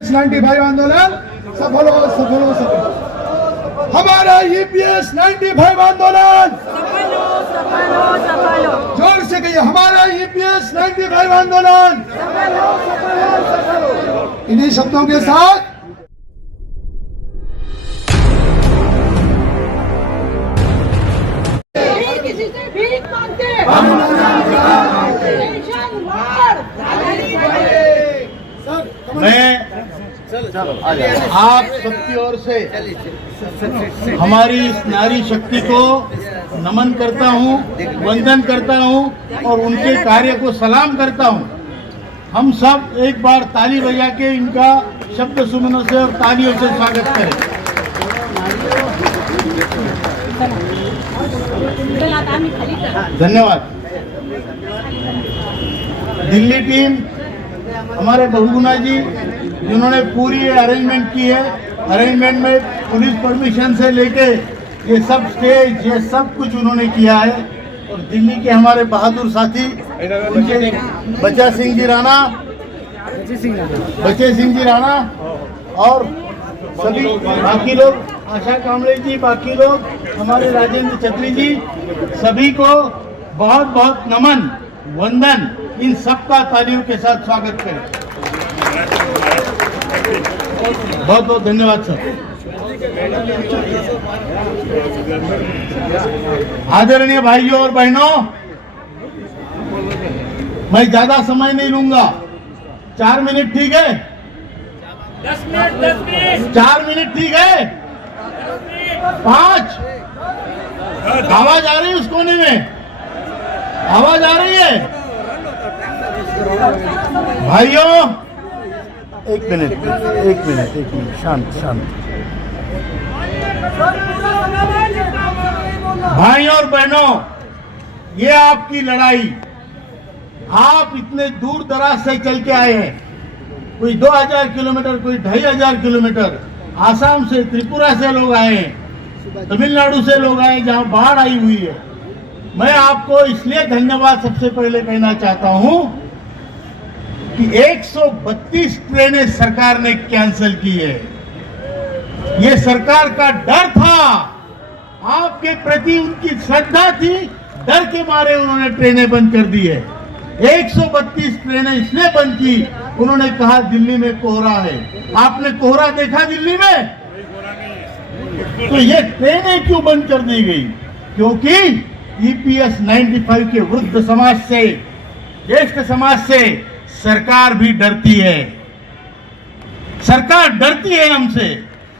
95 आंदोलन सफल हो सफल हो सफल। हमारा ईपीएस 95 आंदोलन जोर से कहिए, हमारा ईपीएस 95 आंदोलन। इन्हीं शब्दों के साथ किसी से भीख मांगते मैं आप सबकी ओर से हमारी इस नारी शक्ति को नमन करता हूं, वंदन करता हूं और उनके कार्य को सलाम करता हूं। हम सब एक बार ताली बजा के इनका शब्द सुमनों से और तालियों से स्वागत करें। धन्यवाद। दिल्ली टीम, हमारे बहुगुणा जी जिन्होंने पूरी अरेंजमेंट की है। अरेंजमेंट में पुलिस परमिशन से लेके ये सब स्टेज, ये सब कुछ उन्होंने किया है। और दिल्ली के हमारे बहादुर साथी उनके बच्चा सिंह जी राणा और सभी बाकी लोग, आशा कामड़े जी, बाकी लोग, हमारे राजेंद्र छत्री जी, सभी को बहुत बहुत नमन, वंदन। इन सबका तालियों के साथ स्वागत करें। बहुत बहुत धन्यवाद सर। आदरणीय भाइयों और बहनों, मैं ज्यादा समय नहीं लूंगा। 4 मिनट ठीक है? 10 मिनट 4 मिनट ठीक है? 5? आवाज आ रही है उस कोने में? आवाज आ रही है? भाइयों, एक मिनट शांत। भाइयों और बहनों, ये आपकी लड़ाई। आप इतने दूर दराज से चल के आए हैं। कोई 2000 किलोमीटर, कोई 2500 किलोमीटर। आसाम से, त्रिपुरा से लोग आए हैं, तमिलनाडु से लोग आए जहां बाढ़ आई हुई है। मैं आपको इसलिए धन्यवाद सबसे पहले कहना चाहता हूं कि 132 ट्रेनें सरकार ने कैंसिल की है। ये सरकार का डर था, आपके प्रति उनकी श्रद्धा थी, डर के मारे उन्होंने ट्रेनें बंद कर दी है। 132 ट्रेनें इसलिए बंद की, उन्होंने कहा दिल्ली में कोहरा है। आपने कोहरा देखा दिल्ली में? तो ये ट्रेनें क्यों बंद कर दी गई? क्योंकि ईपीएस 95 के वृद्ध समाज से, ज्येष्ठ समाज से सरकार भी डरती है। सरकार डरती है हमसे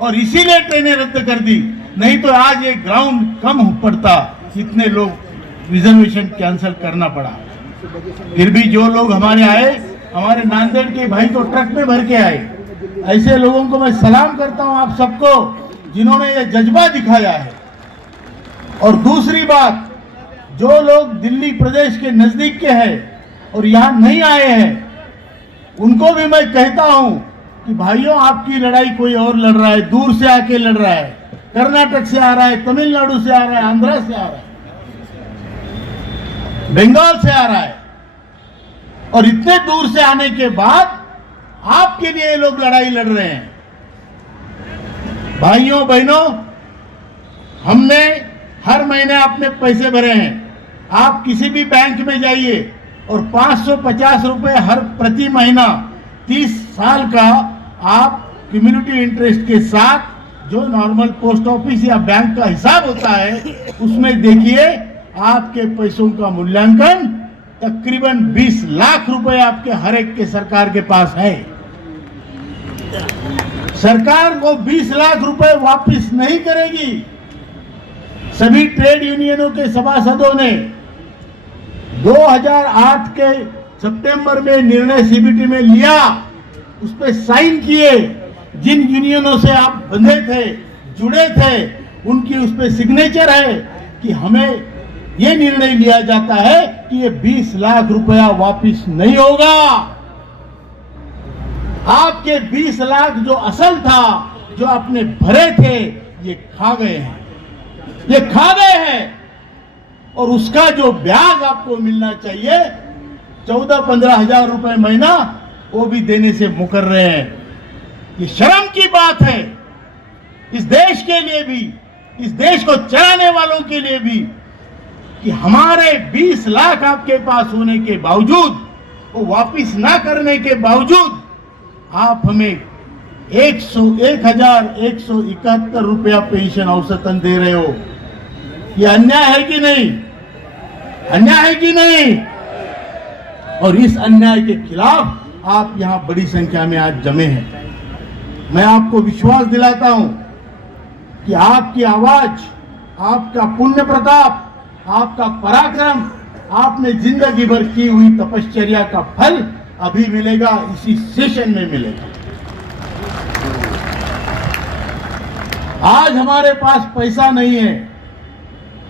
और इसीलिए ट्रेनें रद्द कर दी। नहीं तो आज ये ग्राउंड कम पड़ता, इतने लोग रिजर्वेशन कैंसिल करना पड़ा। फिर भी जो लोग हमारे आए, हमारे नांदेड़ के भाई तो ट्रक में भर के आए। ऐसे लोगों को मैं सलाम करता हूं, आप सबको, जिन्होंने ये जज्बा दिखाया है। और दूसरी बात, जो लोग दिल्ली प्रदेश के नजदीक के हैं और यहां नहीं आए हैं, उनको भी मैं कहता हूं कि भाइयों, आपकी लड़ाई कोई और लड़ रहा है, दूर से आके लड़ रहा है। कर्नाटक से आ रहा है, तमिलनाडु से आ रहा है, आंध्रा से आ रहा है, बंगाल से आ रहा है। और इतने दूर से आने के बाद आपके लिए ये लोग लड़ाई लड़ रहे हैं। भाइयों बहनों, हमने हर महीने अपने पैसे भरे हैं। आप किसी भी बैंक में जाइए और 550 रुपए हर प्रति महीना 30 साल का आप कम्युनिटी इंटरेस्ट के साथ, जो नॉर्मल पोस्ट ऑफिस या बैंक का हिसाब होता है, उसमें देखिए आपके पैसों का मूल्यांकन तकरीबन 20 लाख रुपए आपके हर एक के सरकार के पास है। सरकार को 20 लाख रुपए वापस नहीं करेगी। सभी ट्रेड यूनियनों के सभासदों ने 2008 के सितंबर में निर्णय सीबीटी में लिया, उस पर साइन किए। जिन यूनियनों से आप बंधे थे, जुड़े थे, उनकी उस पर सिग्नेचर है कि हमें ये निर्णय लिया जाता है कि ये 20 लाख रुपया वापस नहीं होगा। आपके 20 लाख जो असल था, जो आपने भरे थे, ये खा गए हैं, ये खा गए हैं। और उसका जो ब्याज आपको मिलना चाहिए, 14-15 हजार रुपए महीना, वो भी देने से मुकर रहे हैं। ये शर्म की बात है इस देश के लिए भी, इस देश को चलाने वालों के लिए भी, कि हमारे 20 लाख आपके पास होने के बावजूद, वो वापिस ना करने के बावजूद आप हमें 1171 रुपया पेंशन औसतन दे रहे हो। ये अन्याय है कि नहीं? अन्याय है कि नहीं? और इस अन्याय के खिलाफ आप यहां बड़ी संख्या में आज जमे हैं। मैं आपको विश्वास दिलाता हूं कि आपकी आवाज, आपका पुण्य प्रताप, आपका पराक्रम, आपने जिंदगी भर की हुई तपश्चर्या का फल अभी मिलेगा, इसी सेशन में मिलेगा। आज हमारे पास पैसा नहीं है,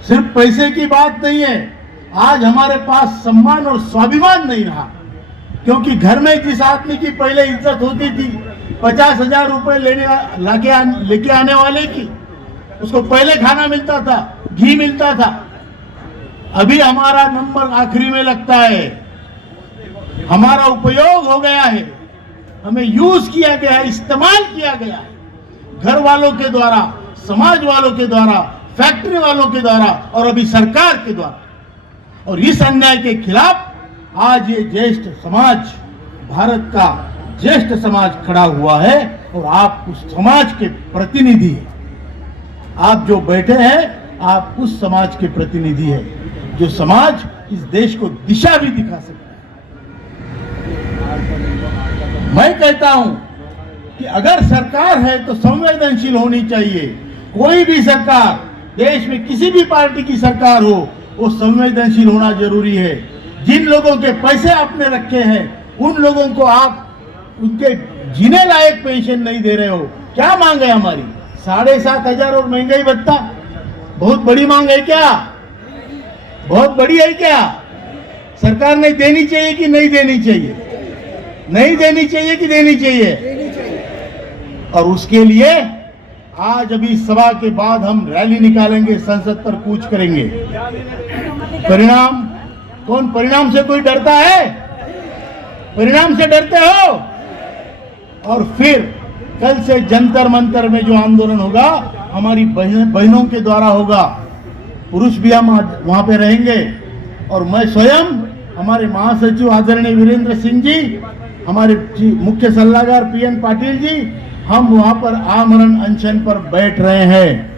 सिर्फ पैसे की बात नहीं है, आज हमारे पास सम्मान और स्वाभिमान नहीं रहा, क्योंकि घर में जिस आदमी की पहले इज्जत होती थी 50,000 रुपए लेके आने वाले की, उसको पहले खाना मिलता था, घी मिलता था। अभी हमारा नंबर आखिरी में लगता है, हमारा उपयोग हो गया है, हमें यूज किया गया है, इस्तेमाल किया गया है, घर वालों के द्वारा, समाज वालों के द्वारा, फैक्ट्री वालों के द्वारा और अभी सरकार के द्वारा। और इस अन्याय के खिलाफ आज ये ज्येष्ठ समाज, भारत का ज्येष्ठ समाज खड़ा हुआ है और आप उस समाज के प्रतिनिधि हैं। आप जो बैठे हैं, आप उस समाज के प्रतिनिधि हैं, जो समाज इस देश को दिशा भी दिखा सकता है। मैं कहता हूं कि अगर सरकार है तो संवेदनशील होनी चाहिए। कोई भी सरकार, देश में किसी भी पार्टी की सरकार हो, वो संवेदनशील होना जरूरी है। जिन लोगों के पैसे आपने रखे हैं, उन लोगों को आप उनके जीने लायक पेंशन नहीं दे रहे हो। क्या मांग है हमारी? 7,500 और महंगाई भत्ता बहुत बड़ी मांग है क्या? बहुत बड़ी है क्या? सरकार ने देनी चाहिए कि नहीं देनी चाहिए? नहीं देनी चाहिए कि देनी चाहिए? और उसके लिए आज अभी सभा के बाद हम रैली निकालेंगे, संसद पर कूच करेंगे। परिणाम कौन? परिणाम से कोई डरता है? परिणाम से डरते हो? और फिर कल से जंतर मंतर में जो आंदोलन होगा, हमारी बहनों के द्वारा होगा। पुरुष भी हम वहां पे रहेंगे और मैं स्वयं, हमारे महासचिव आदरणीय वीरेंद्र सिंह जी, हमारे मुख्य सलाहकार पीएन पाटिल जी, हम वहां पर आमरण अनशन पर बैठ रहे हैं।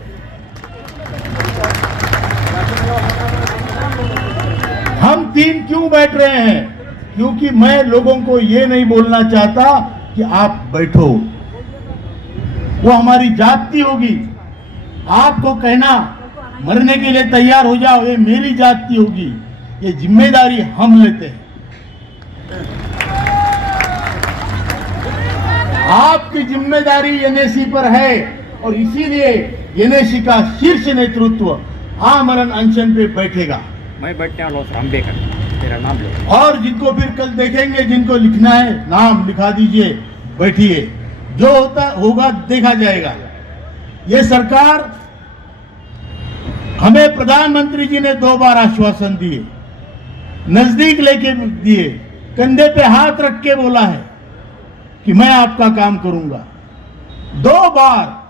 हम तीन क्यों बैठ रहे हैं? क्योंकि मैं लोगों को ये नहीं बोलना चाहता कि आप बैठो, वो हमारी जाति होगी। आपको कहना मरने के लिए तैयार हो जाओ, ये मेरी जाति होगी। ये जिम्मेदारी हम लेते हैं। आपकी जिम्मेदारी एनएसी पर है और इसीलिए एनएसी का शीर्ष नेतृत्व आमरण अनशन पे बैठेगा। मैं बैठने वाला हूँ, अंबेडकर, तेरा नाम लो। और जिनको फिर कल देखेंगे, जिनको लिखना है नाम लिखा दीजिए, बैठिए, जो होता होगा देखा जाएगा। ये सरकार, हमें प्रधानमंत्री जी ने 2 बार आश्वासन दिए, नजदीक लेके दिए, कंधे पे हाथ रख के बोला है कि मैं आपका काम करूंगा। 2 बार,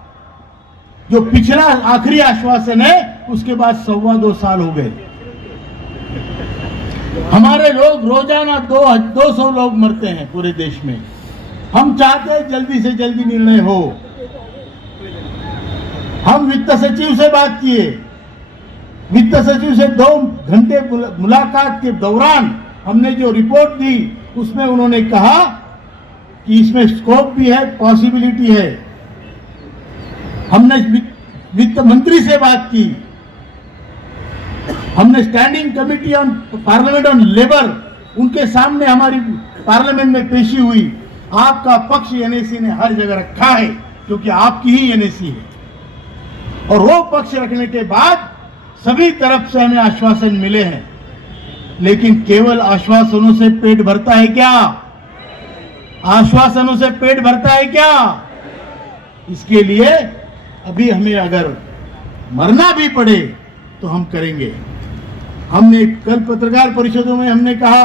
जो पिछला आखिरी आश्वासन है, उसके बाद 2.25 साल हो गए। हमारे लोग रोजाना 200 लोग मरते हैं पूरे देश में। हम चाहते हैं जल्दी से जल्दी निर्णय हो। हम वित्त सचिव से बात किए, वित्त सचिव से 2 घंटे मुलाकात के दौरान हमने जो रिपोर्ट दी, उसमें उन्होंने कहा कि इसमें स्कोप भी है, पॉसिबिलिटी है। हमने वित्त मंत्री से बात की, हमने standing committee on parliament on labour, उनके सामने हमारी पार्लियामेंट में पेशी हुई। आपका पक्ष एनएसी ने हर जगह रखा है, क्योंकि आपकी ही एनएसी है। और वो पक्ष रखने के बाद सभी तरफ से हमें आश्वासन मिले हैं, लेकिन केवल आश्वासनों से पेट भरता है क्या? आश्वासनों से पेट भरता है क्या? इसके लिए अभी हमें अगर मरना भी पड़े तो हम करेंगे। हमने कल पत्रकार परिषदों में हमने कहा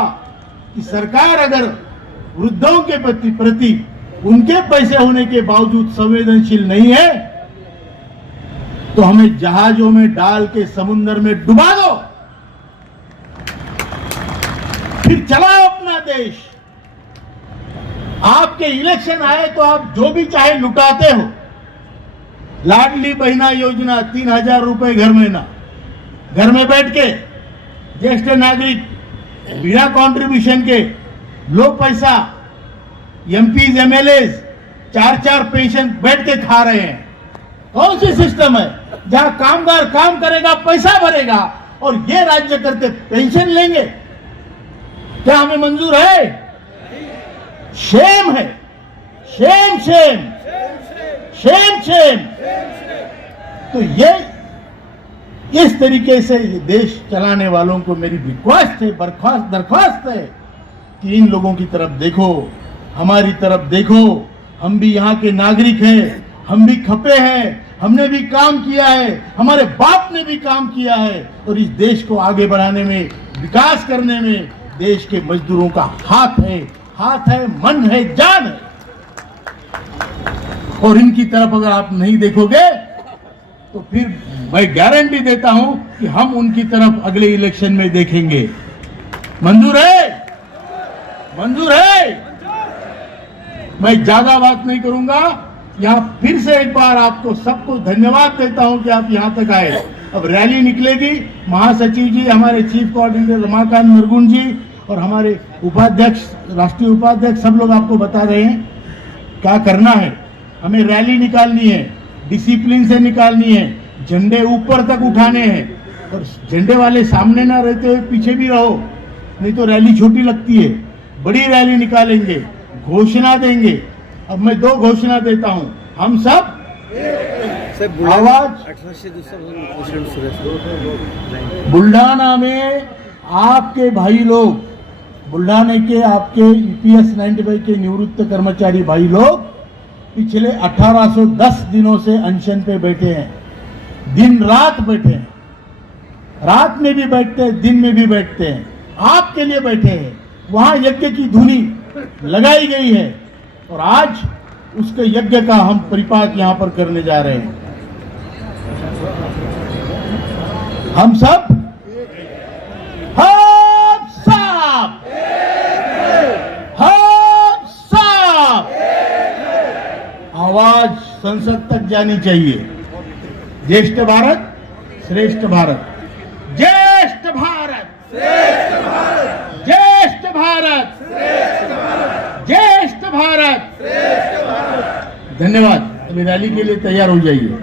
कि सरकार अगर वृद्धों के प्रति उनके पैसे होने के बावजूद संवेदनशील नहीं है, तो हमें जहाजों में डाल के समुद्र में डुबा दो, फिर चलाओ अपना देश। आपके इलेक्शन आए तो आप जो भी चाहे लुटाते हो। लाडली बहना योजना 3,000 रुपए घर महीना, घर में बैठ के ज्येष्ठ नागरिक बिना कंट्रीब्यूशन के लो पैसा एमपीज एमएलएज 4-4 पेंशन बैठ के खा रहे हैं। कौन सी सिस्टम है जहां कामगार काम करेगा, पैसा भरेगा और ये राज्य करते पेंशन लेंगे? क्या हमें मंजूर है? शेम है, शेम शेम शेम शेम। तो ये इस तरीके से देश चलाने वालों को मेरी रिक्वेस्ट है, दरख्वास्त है कि इन लोगों की तरफ देखो, हमारी तरफ देखो। हम भी यहाँ के नागरिक हैं, हम भी खपे हैं, हमने भी काम किया है, हमारे बाप ने भी काम किया है और इस देश को आगे बढ़ाने में, विकास करने में देश के मजदूरों का हाथ है, मन है, जान है। और इनकी तरफ अगर आप नहीं देखोगे तो फिर मैं गारंटी देता हूं कि हम उनकी तरफ अगले इलेक्शन में देखेंगे। मंजूर है? मंजूर है? मैं ज्यादा बात नहीं करूंगा। यहां फिर से एक बार आपको सबको धन्यवाद देता हूं कि आप यहां तक आए। अब रैली निकलेगी, महासचिव जी, हमारे चीफ कोऑर्डिनेटर रमाकांत नरगुन जी और हमारे उपाध्यक्ष, राष्ट्रीय उपाध्यक्ष, सब लोग आपको बता रहे हैं क्या करना है। हमें रैली निकालनी है, डिसिप्लिन से निकालनी है, झंडे ऊपर तक उठाने हैं और झंडे वाले सामने ना रहते हुए पीछे भी रहो, नहीं तो रैली छोटी लगती है। बड़ी रैली निकालेंगे, घोषणा देंगे। अब मैं 2 घोषणा देता हूं। हम सब आवाज, बुल्ढाना में आपके भाई लोग, बुल्ढाने के आपके ईपीएस 95 के निवृत्त कर्मचारी भाई लोग पिछले 1810 दिनों से अनशन पे बैठे हैं, दिन रात बैठे हैं, रात में भी बैठते हैं, दिन में भी बैठते हैं, आपके लिए बैठे हैं। वहां यज्ञ की धुनी लगाई गई है और आज उसके यज्ञ का हम परिपाक यहां पर करने जा रहे हैं। हम सब आवाज संसद तक जानी चाहिए। ज्येष्ठ भारत, श्रेष्ठ भारत, ज्येष्ठ भारत, श्रेष्ठ भारत, ज्येष्ठ भारत, श्रेष्ठ भारत, ज्येष्ठ भारत, श्रेष्ठ भारत। धन्यवाद। अभी रैली के लिए तैयार हो जाइए।